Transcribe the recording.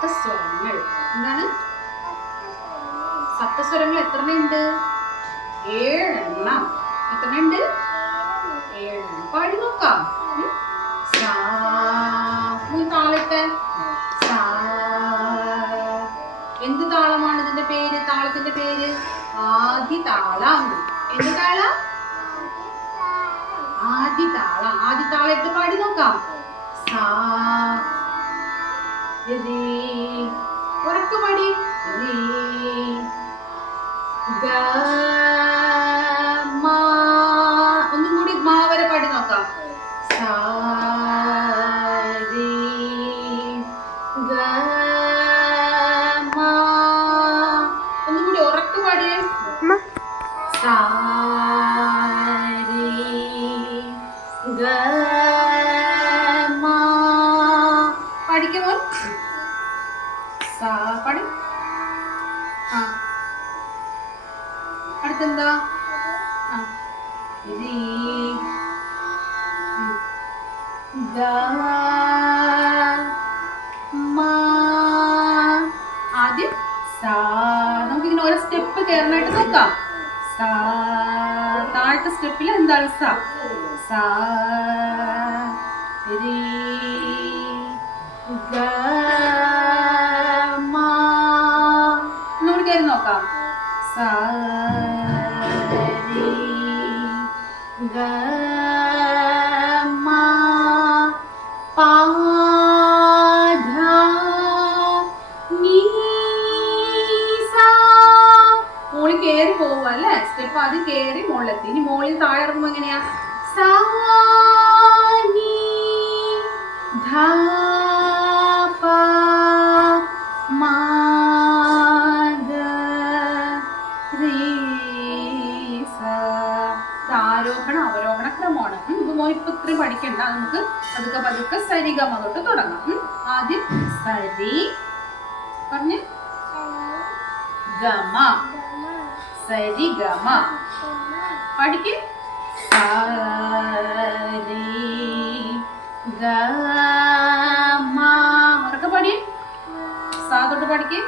സപ്തസ്വരങ്ങൾ. എന്താണ് സപ്തസ്വരങ്ങൾ? എത്രണ്ണുണ്ട്? 7 എണ്ണം. എത്രണ്ണുണ്ട്? 7 എണ്ണം. പാടി നോക്കാം. താളിട്ട് എന്ത് താളമാണ് ഇതിന്റെ പേര്? താളത്തിന്റെ പേര് ആദിതാളം. എന്ത് താളം? ആദിതാളം. ആദിതാളം എടുത്ത് പാടി നോക്കാം. സാ ഉറക്കെ പാടി. ഒന്നും കൂടി മാ വരെ പാടി നോക്കാം. സാ ഒന്നും കൂടി ഉറക്കെ പാടിയേ. സാ പഠിക്കുമോ? സാ പാടി. അടുത്തെന്താ? ആദ്യം സാ. നമുക്കിങ്ങനെ ഓരോ സ്റ്റെപ്പ് കയറാനായിട്ട് നോക്കാം. സാ താഴത്തെ സ്റ്റെപ്പിൽ എന്താണ്? സാ സാ രി ഗ മ. ഒന്നുകൂടി കയറി നോക്കാം. സാ രി ഗ മ പ ധ നീ സാ. മോളിൽ കയറി പോവുക അല്ലേ? സ്റ്റെപ്പ് ആദ്യം കയറി മുകളിലെത്തി. ഇനി മോളിൽ താഴെ ഇറങ്ങുമ്പോ എങ്ങനെയാ? സാ നീ ധ പ മ ഗ രി സ. ആരോഹണ അവരോഹണ ക്രമമാണ്. ഇപ്പൊ മോൻ ഇപ്പൊ ഇത്രയും പഠിക്കണ്ട. നമുക്ക് പതുക്കെ പതുക്കെ സരിഗമ തൊട്ട് തുടങ്ങാം. ആദ്യം സരി പറഞ്ഞ് ഗമ. സരിഗമ പഠിക്ക്. സരി ഗ മ. ഉറക്കെ പാടി. സാ തൊട്ട് പഠിക്ക്.